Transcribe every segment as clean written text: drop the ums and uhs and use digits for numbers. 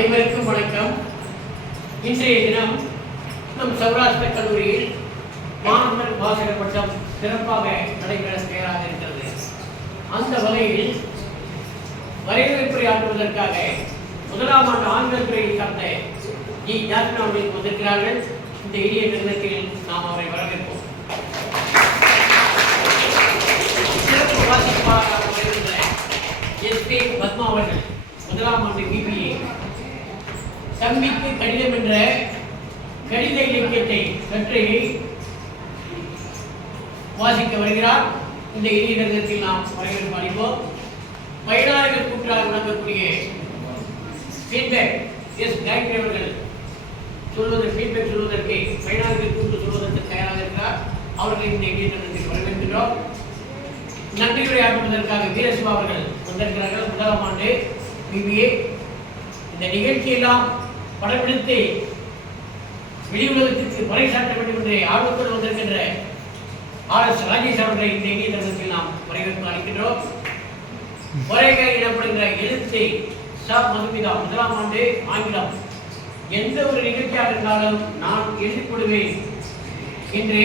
அனைவருக்கும் வணக்கம். இன்றைய தினம் நம் சௌராஷ்டிர கல்லூரியில் மாணவர் வாசகர் பட்டம் சிறப்பாக நடைபெற தயாராக இருக்கிறது. அந்த வகையில் வரவேற்புரையாற்றுவதற்காக முதலாம் ஆண்டு ஆங்கில துறையை சார்ந்த ஜி ஜாஸ்மின் அவர்கள் வந்திருக்கிறார்கள். இந்த இனிய நிறுவனத்தில் நாம் அவரை வரவேற்போம். சிறப்பு வாசிப்பாளராக வருகின்ற எஸ்.பி. பத்மா அவர்கள் முதலாம் ஆண்டு பிபிஏ தம்பிக்கு கடிதம் என்ற கடித இலக்கியத்தை கட்டுரையை வாசிக்க வருகிறார். இந்த இனிய நிறுவனத்தில் நாம் வரவேற்பு அளிப்போம். பயனாளர்கள் கூட்டாக வழங்கக்கூடிய ஃபீட்பேக் எஸ் டைரக்டர் அவர்கள் ஃபீட்பேக் சொல்வதற்கு பயனாளர்கள் கூட்டு சொல்வதற்கு தயாராக இருக்கிறார். அவர்களை இந்த இனிய நிறுவனத்தில் வரவேற்கிறோம். நன்றி உரையாற்றுவதற்காக வீரசிவா அவர்கள் வந்திருக்கிறார்கள். முதலாம் ஆண்டு பிபிஏ. இந்த நிகழ்ச்சியெல்லாம் படப்பிடித்து வெளியுலகத்திற்கு பறைசாற்ற வேண்டும் என்ற ஆர்வத்தோடு வந்திருக்கின்ற RS ராஜேஷ் அவர்களை இந்த இனிய தருணத்தில் நாம் வரவேற்பு அளிக்கின்றோம். வரைகை எனப்படுகின்ற எழுத்தை மதுமிதா முதலாம் ஆண்டு ஆங்கிலம் எந்த ஒரு நிகழ்ச்சியாக இருந்தாலும் நான் எழுதிக் கொள்வேன் என்று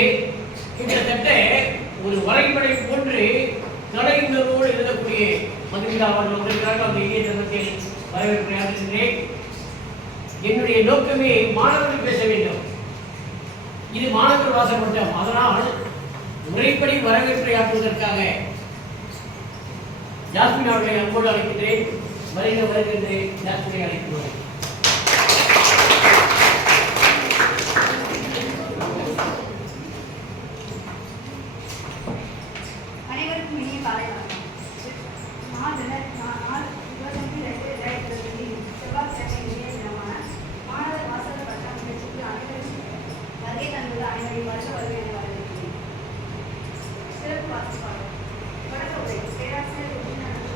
கிட்டத்தட்ட ஒரு வரைபடை போன்று நடைமுறையோடு எழுதக்கூடிய மதுமிதா அவர்கள் வந்திருக்கிறார்கள். அந்த இனிய தருணத்தில் வரவேற்பு அளிக்கின்றேன். என்னுடைய நோக்கமே மாணவர்கள் பேச வேண்டும். இது மாணவர் வாசகர் பட்டம். அதனால் முறைப்படி வரவேற்பை ஆற்றுவதற்காக ஜாஸ்மின் அவர்களை அன்போடு அழைக்கின்றேன். வருகின்ற ஜாஸ்மினை அழைக்கிறேன். அனைவருக்கும் இனிய காலை வணக்கம். மாணவர் வாசகர் பட்டம் நிகழ்ச்சிக்கு அனைவரும் வருகை தந்துள்ள அனைவரையும் வருஷ வருகை என வரவேற்கிறேன். சிறப்பு வாசிப்பாளர் தொடக்க உரை பேராசிரியர்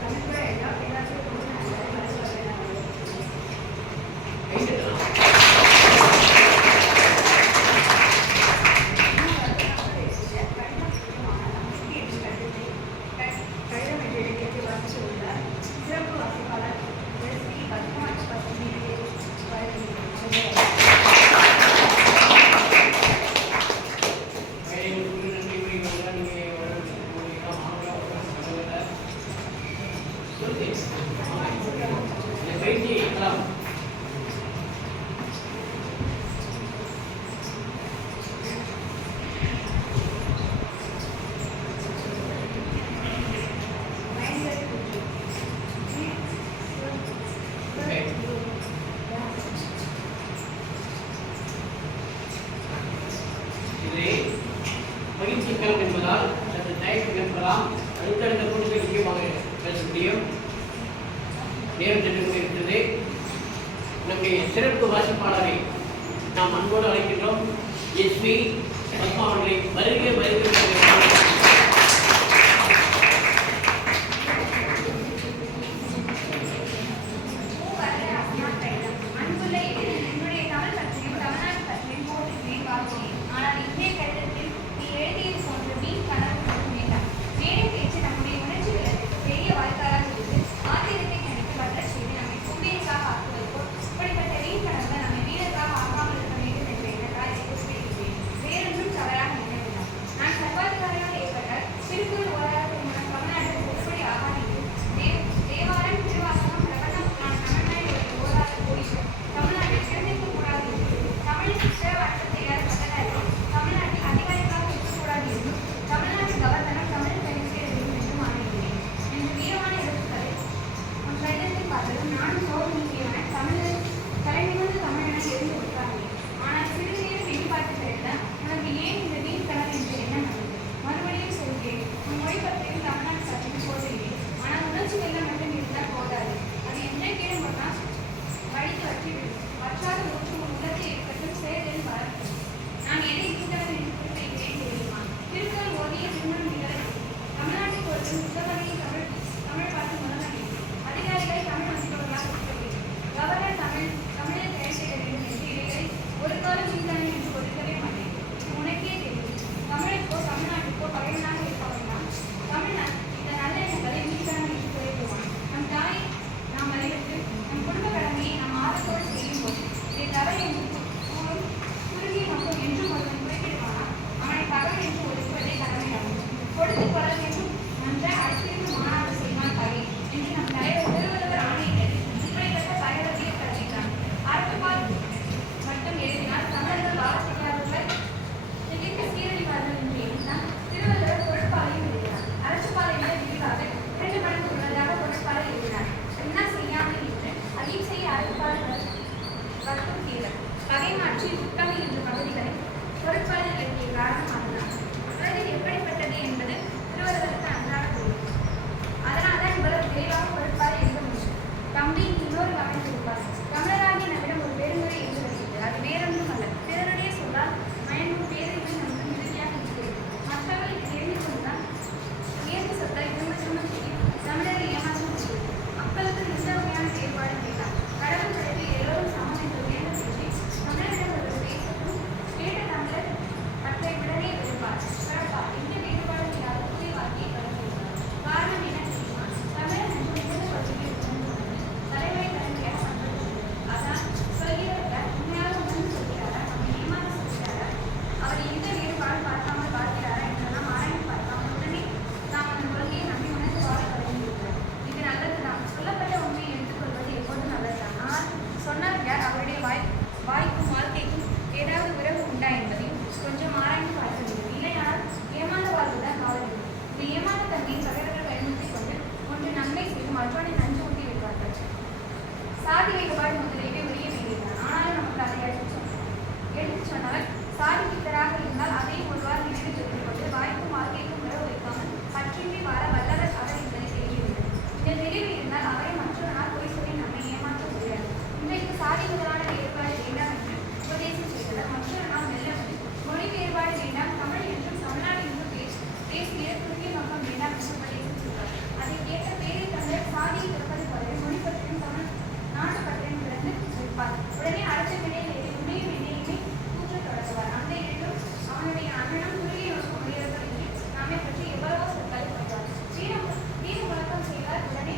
தமிழ்துறை ஐயா பேராசிரியர் வருஷ வருகை என வரவேற்கிறேன். சிறப்பு வாசிப்பாளர் எஸ்.பி. பத்மா பயிற்சிக்களம் என்பதால் சற்று தயக்கம் ஏற்படலாம். அடுத்தடுத்த கூட்டத்தை முக்கியமாக பேச முடியும். நேரம் சென்று கொண்டிருக்கிறது. நம்முடைய சிறப்பு வாசிப்பாளரை நாம் அன்போடு அழைக்கின்றோம். எஸ்.பி. பத்மா அவர்களை வருகை வேறொன்றும் தவறாக நினைவில்லை. நான் சர்வாதிகாரியாக ஆட்சி உட்கவி என்ற பகுதிகளை பொருட்பாடு இலக்கிய காரணமாகலாம். உலகில் எப்படிப்பட்டது என்பது திருவள்ளுவருக்கு நன்றாக தெரியும். அதனால்தான் இவ்வளவு தெளிவாக பொருட்பாடு எழுத முடியும். தம்பி இன்னொரு கவனம் இருப்பார். தமிழராகிய நம்மிடம் ஒரு பெருமுறை என்று வருகிறது. அது வேறொன்றும் அல்ல, பிறருடைய சொல்லால் மயங்கும் பேரறிவு நமக்கு மிகுதியாக இருக்கிறது. மற்றவர்கள் இதை தெரிந்து கொண்டுதான் உயர்ந்த சொற்களை திரும்ப திரும்ப செய்யும் தமிழரை ஏமாற்றம் முடியும். மக்களுக்கு இந்த வகையான செயல்பாடு வேண்டாம். கடவுள் படைப்பில் எல்லோரும் சமம் என்று உயர்ந்த பேச்சு தமிழரிடம் ஒரு பேசட்டும். கேட்ட தமிழர் மற்றை உடனே விரும்பார் கடப்பார். இந்த வேறுபாடு இல்லாத புதிய வார்த்தையை கலந்துள்ளார். காரணம் என்ன தெரியுமா? தமிழர் என்று உயர்ந்த பகுதியில் உணர்ந்து தலைமுறை தலைமுறையாக பண்படுகிறது. அதான் சொல்கிறவர் உண்மையாக உணர்ந்து சொல்கிறாரா, நம்ம ஏமாற்ற சொல்கிறாரா, அவர் எந்த வேறுபாடு பார்க்காமல் பார்க்கிறாரா என்றெல்லாம் ஆராய்ந்து பார்க்காமல் உடனே நாம் அந்த கொள்கையை நம்பி உணர்ந்து வாழ தொடங்கியிருக்கிறார். இது நல்லதுதான். சொல்லப்பட்ட உண்மையை எடுத்துக்கொள்வது எப்போதும் நல்லதுதான். ஆனால் சொன்னார் யார்? அவருடைய வாய்க்கும் வாழ்க்கைக்கும் ஏதாவது உறவு உண்டா என்பதையும் கொஞ்சம் ஆராய்ந்து பார்க்க வேண்டும். இல்லையானால் ஏமாந்த வாழ்வுதான் காவல். இந்த ஏமாந்த தன்மையை பகைவர்கள் பயன்படுத்திக் கொண்டு ஒன்று நன்மை செய்யும் மற்றொன்று நஞ்சு ஊட்டி வைப்பார்கள். சாதி வேறுபாடு முதலியவை உரிய வேண்டியதுதான். ஆனாலும் நமக்கு அதை எடுத்து சொன்னவர் சாதி பித்தராக இருந்தால் அதை ஒருவாறு நினைவு தெரிந்து கொண்டு வாய்க்கும் வாழ்க்கைக்கும் உறவு வைக்காமல் பற்றின்றி வாழ வல்லவர் அவர் என்பதை தெரிகிறது. இந்த தெளிவு இருந்தால் அவரை மற்றொரு நாள் பொய் சொல்லி நம்மை ஏமாற்ற முடியாது. இன்றைக்கு சாதி முதலான வேறுபாடு வேண்டாம் என்று உபதேசம் செய்தவர் மற்றொரு நாள் மெல்ல வந்து மொழி வேறுபாடு வேண்டாம், தமிழ் என்றும் தமிழ்நாடு என்றும் பேசிய குறுகிய நோக்கம் வேண்டாம் என்று உபதேசம் செய்வார். அதை கேட்ட பேரை தமிழர் சாதியை திறப்பது போலவே மொழி பற்றியும் தமிழ் நாட்டு பற்றியும் திறந்து வைப்பார். உடனே அடுத்த வினையில் ஏறி உண்மையும் என்னையுமே கூற்ற தொடங்குவார். அந்த இரண்டும் அவனுடைய அண்ணனும் குறுகிய நோக்கம் உடையவர்கள் என்று நம்மை பற்றி எவ்வளவோ சொற்களை கொண்டார். வீர முழக்கம் செய்தார். உடனே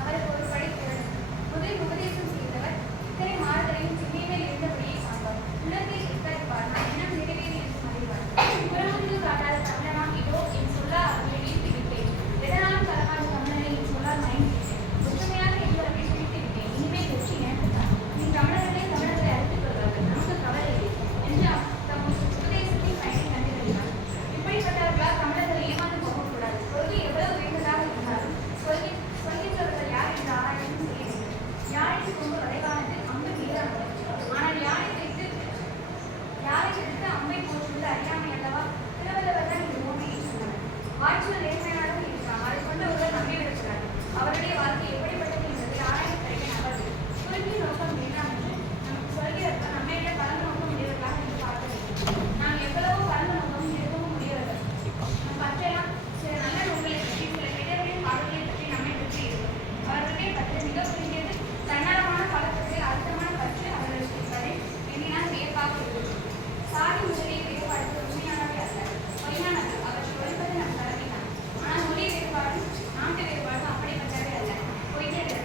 அவருக்கு ஒரு படி திறன். முதல் உபதேசம் செய்தவர் இத்தனை மாறுதலையும் சின்னையில் இருந்தபடியை காண்பார். உள்ளத்தில் எத்தரிப்பார். நான் இனம் நிறைவேறி என்று மறைவார். புறமுதுகு காட்டாத தமிழனாம் இதோ என் சொல்ல அவர்களை வீழ்த்தி விட்டேன். எதனாலும் தரவாத தமிழனை என் சொல்லால் மயங்கிவிட்டேன். ஒற்றுமையாக என்பவர்களை பிரித்து விட்டேன். இனிமேல் வெற்றி எனக்குத்தான். நீ தமிழர்களை அழைத்துக் கொள்வார்கள், நமக்கு கவலை இல்லை என்று தம் உபதேசத்தின் பயனை கண்டுகளினார். இப்படிப்பட்டவர்களால் தமிழர்களை ஏமாந்து போகக்கூடாது. கொள்கை எவ்வளவு வேண்டதாக இருந்தாலும் சொல்கின்றவர்கள் யார் என்று ஆராய்ச்சியும் செய்ய வேண்டும். யாழைக்கு கொண்டு வரைகாலத்து அம்பு வீரானது. ஆனால் யாரை எடுத்து அம்பை போற்றுவது அறியாமை அல்லவா? திருவள்ளுவர் தான் இது ஓமையை சொன்னார். வாய்ச்சல் நேர்மையானதும் இருக்கிறார். அதை கொண்டு ஒருவர் நம்பிவிடுகிறார். அவருடைய வாழ்க்கை எப்படிப்பட்டது என்பதை ஆராய்ச்சி தருகை நபர்கள் குறுகிய நோக்கம் வேண்டாம் என்று நமக்கு சொல்கிறவர்கள் நம்மையிட பரந்த நோக்கம் உடையவர்களாக என்று பார்க்க வேண்டும். நாம் எவ்வளவோ பரந்த நோக்கமும் இருக்கவும் முடியவர்கள். நம் பற்றெல்லாம் சில நல்ல நூல்களை பற்றி, சில பேரர்களின் பாடல்களை பற்றி நம்மை பற்றி இருக்கும். அவர்களுடைய பற்று மிக புரிந்தது. தன்னலமான பலப்பற்றில் அழுத்தமான பற்று அவர்களுக்கு இருப்பதை எண்ணினால் வியப்பாக இருக்கும். சாதி முதலிய வேறுபாடுகள் உண்மையானவை அல்ல, பொய்யானது. அவற்றை ஒழிப்பது நம் கடமைதான். ஆனால் மொழி வேறுபாடும் நாட்டு வேறுபாடும் அப்படிப்பட்டவை அல்ல, பொய்யது.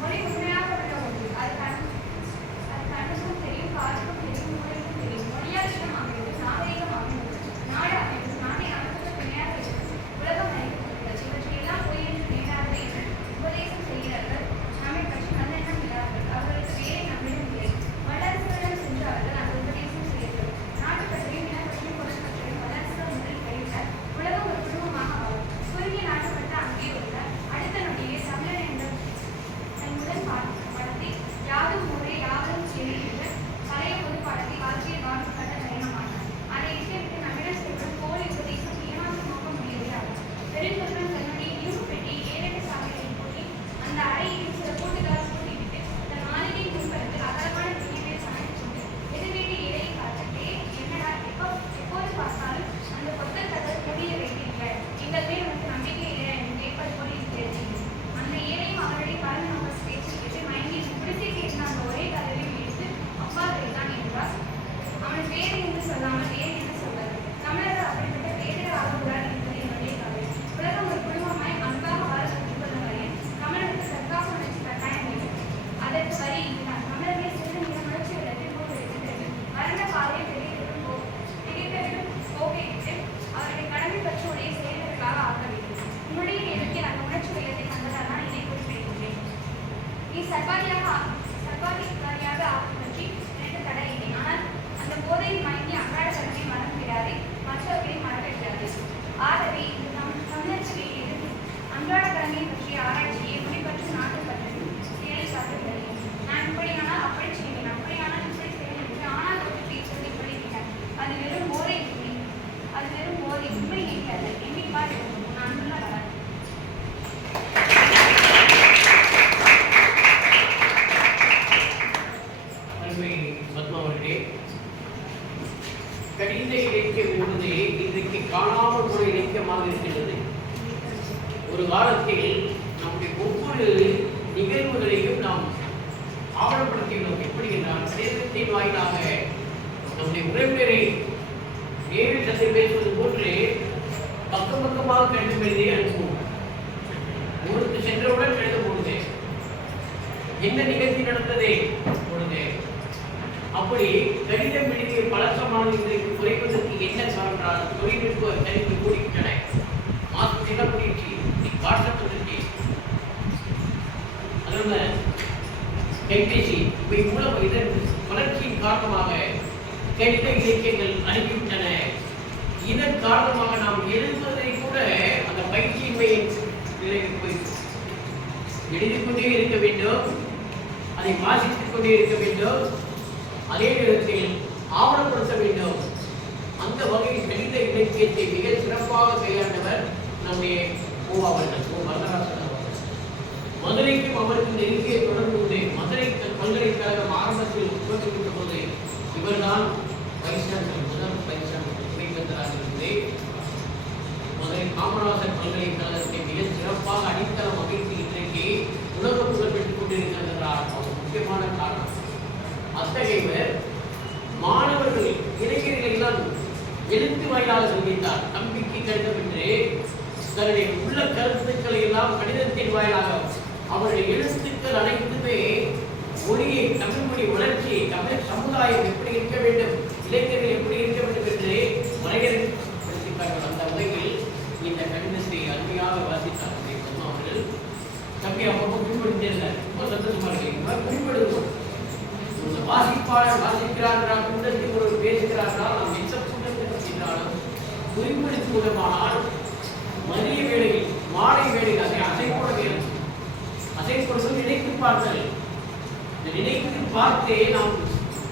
மொழி உண்மையாக உள்ள ஒன்று. அது கண்ணுக்கும் தெரியும், காதுக்கும் தெரியும், மூளைக்கும் தெரியும். மொழியால் இடம் அமைவது, நாகரிகம் அமைவது, நாடு அமைவது, நாட்டை அமைப்பது துணையாக இருக்கும். உலகம் அறிவிக்கப்படுகிறது. இவற்றை எல்லாம் பொய் என்று வேண்டாதவை என்று உபதேசம் செய்கிறார்கள். நம்மை பற்றி நல்லெண்ணம் இல்லாதவர்கள். அவர்களுக்கு வேலை நம்மிடம் இல்லை. வல்லரசுகளிடம் சென்று அவர்கள் அந்த உபதேசம் செய்யட்டும். நாட்டு பற்றியும் இன பற்றியும் பொருள் பற்றியும் வல்லரசுகள் முதலில் கைவிட்டால் உலகம் ஒரு குடும்பமாக ஆகும். குறுகிய நாட்டுப்பட்டு அங்கே உள்ள அடுத்த நொடியே தமிழர் என்ற தன் முதல் பாடத்தை யாதும் ஊரே யாவரும் சேரி என்ற பழைய பொது பாடத்தை வாழ்க்கையில் வாழ்க்கப்பட்ட பயணமானார். அதை இட்டுவிட்டு நம்மிடம் செய்வது போலி உபதேசம் ஏமாற்று நோக்க முடியவே ஆகும். பெருந்தொற்றம் தன்னுடைய இரும்பு பெட்டியை 7-8 சாலைகளில் பூட்டி அந்த அறையில் சில கூட்டுகளால் பூட்டிவிட்டு தன் மாளிகை முன்புறத்தில் அகலமான துணியை சமைத்து கொண்டு எதிர்வீட்டு ஏழையை காட்டே என்னடா எப்போது பார்த்தாலும் அந்த பொத்தல் கதல் கூடிய வைத்திருக்க எங்கள் பேர் உனக்கு நம்பிக்கை இல்லை என்று கேட்பது போல இருக்கிறது. அந்த ஏழையும் அவருடைய பரந்த நோக்க பேச்சு கேட்டு மயங்கி குடிசைக்கு இருந்த அந்த ஒரே கதவை எடுத்து அப்பா தான் என்றார். அவன் வேறு என்று சொல்லாமல் வேறு என்று சொல்வது. தமிழர்கள் அப்படிப்பட்ட வேறு ஆகக்கூடாது என்பது என்னுடைய கவலை. உலகம் ஒரு குடும்பமாய் அன்பாக வாழ கற்றுக்கொள்ளும் வரையில் தமிழருக்கு தற்காப்பு உணர்ச்சி கட்டாயம் வேண்டும். அதற்கு வரி இதுதான். தமிழர்களை சிறு நில உணர்ச்சி வெள்ளத்தில் போட்டுவிடுகிறது. வறண்ட பாதையை திகைத்தவிடும் போகையிட்டு அவருடைய கடமை பற்றி உடைய செயல்களுக்காக ஆக்க வேண்டும். உன்னுடைய இடத்தில் அந்த உணர்ச்சி வெள்ளத்தை கண்டதால் தான் இதை குறிப்பிடுகின்றேன். நீ சர்வாதிகாரியாக ஆக்கும் பற்றி எனக்கு தடை இல்லை. ஆனால் அந்த போதையில் மயங்கி அன்றாட கடமையை மறந்து விடாதே, மற்றவர்களை மறக்க விடாதே. ஆகவே இது தமிழருக்கு வேண்டியது அன்றாட கடமையை பற்றிய ஆராய்ச்சியை மொழி பற்றி நாட்டு பற்றி செயலை காட்டுகிறது. நான் இப்படியானால் அப்படி செய்வேன், அப்படியானால் இப்படி செய்வேன் என்று காலத்தில் நம்முடைய ஒவ்வொரு நிகழ்வுகளையும் நாம் ஆவணப்படுத்தினோம். எப்படி என்றால் கடிதத்தின் வாயிலாக நம்முடைய உறவினரை நேரில் சந்தை பேசுவது போன்று பக்கம் பக்கமாக கடிதம் எழுதி அனுப்புவோம். ஊருக்கு சென்றவுடன் கடிதம் போடுது, என்ன நிகழ்ச்சி நடந்ததே பொழுது. அப்படி கடிதம் எழுதிய பழக்கமான இன்றைக்கு குறைவதற்கு என்ன காரணம்? தொழில்நுட்ப கருவி கூடிவிட்டன. மாசம் கூடிடுச்சு, வாட்ஸ்அப் வந்துருச்சு, அதனால கைபேசி இவை மூலம் இதன் வளர்ச்சியின் காரணமாக கடித இலக்கியங்கள் அனுப்பிவிட்டன. இதன் காரணமாக நாம் எழுதுவதை கூட அந்த பயிற்சியின்மையின் நிலையில் போய் எழுதிக் கொண்டே இருக்க வேண்டும், அதை வாசித்துக் கொண்டே இருக்க வேண்டும், அதே நேரத்தில் ஆவணப்படுத்த வேண்டும். அந்த வகையில் கணித இலக்கியத்தை மிக சிறப்பாக கையாண்டவர் நம்முடைய அவர்கள் வரதராசன் அவர்கள். மதுரைக்கும் அவருக்கு நெருங்கிய தொடர்பு உண்டு. மதுரை பல்கலைக்கழகம் ஆரம்பத்தில் தோற்றுவிட்ட போது இவர்தான் முதல் துணைவேந்தராக இருந்து மதுரை காமராசர் பல்கலைக்கழகத்தை மிக சிறப்பாக அடித்தளம் அமைத்து இன்றைக்கு உலக புகழ் பெற்றுக் கொண்டிருக்கிறது என்றால் முக்கியமான காரணம். அத்தகையவர் மாணவர்கள் இளைஞர்களை எல்லாம் எழுத்து வாயிலாக சந்தித்தார். நம்பிக்கை கடிதம் என்று தன்னுடைய உள்ள கருத்துக்களை எல்லாம் கடிதத்தின் வாயிலாக அவருடைய எழுத்துக்கள் அனைத்துமே மொழியை, தமிழ் மொழி வளர்ச்சியை, தமிழ் சமுதாயம் எப்படி இருக்க வேண்டும், இளைஞர்கள் எப்படி இருக்க வேண்டும் என்று வரையறுப்படுத்தினார்கள். அந்த வகையில் இந்த கடிதத்தை அருமையாக வாசித்தார் அவர்கள். தம்பி அப்பப்போ குறிப்பிடுத்திருந்தார். ரொம்ப சந்தோஷமா இருக்கு. குறிப்பிடுவோம், வாசிப்பாளர் வாசிக்கிறார்கள், கூட்டத்தில் ஒருவர் பேசுகிறார்கள், நாம் எந்த கூட்டத்தில் சென்றாலும் குறிப்பிடுத்த மூலமானால் மதிய வேளையில், மாலை வேளையில் அதை அசைப்போட வேண்டும். அசைப்பொழுது நினைத்து பார்த்தல், நினைத்து பார்த்தே நாம்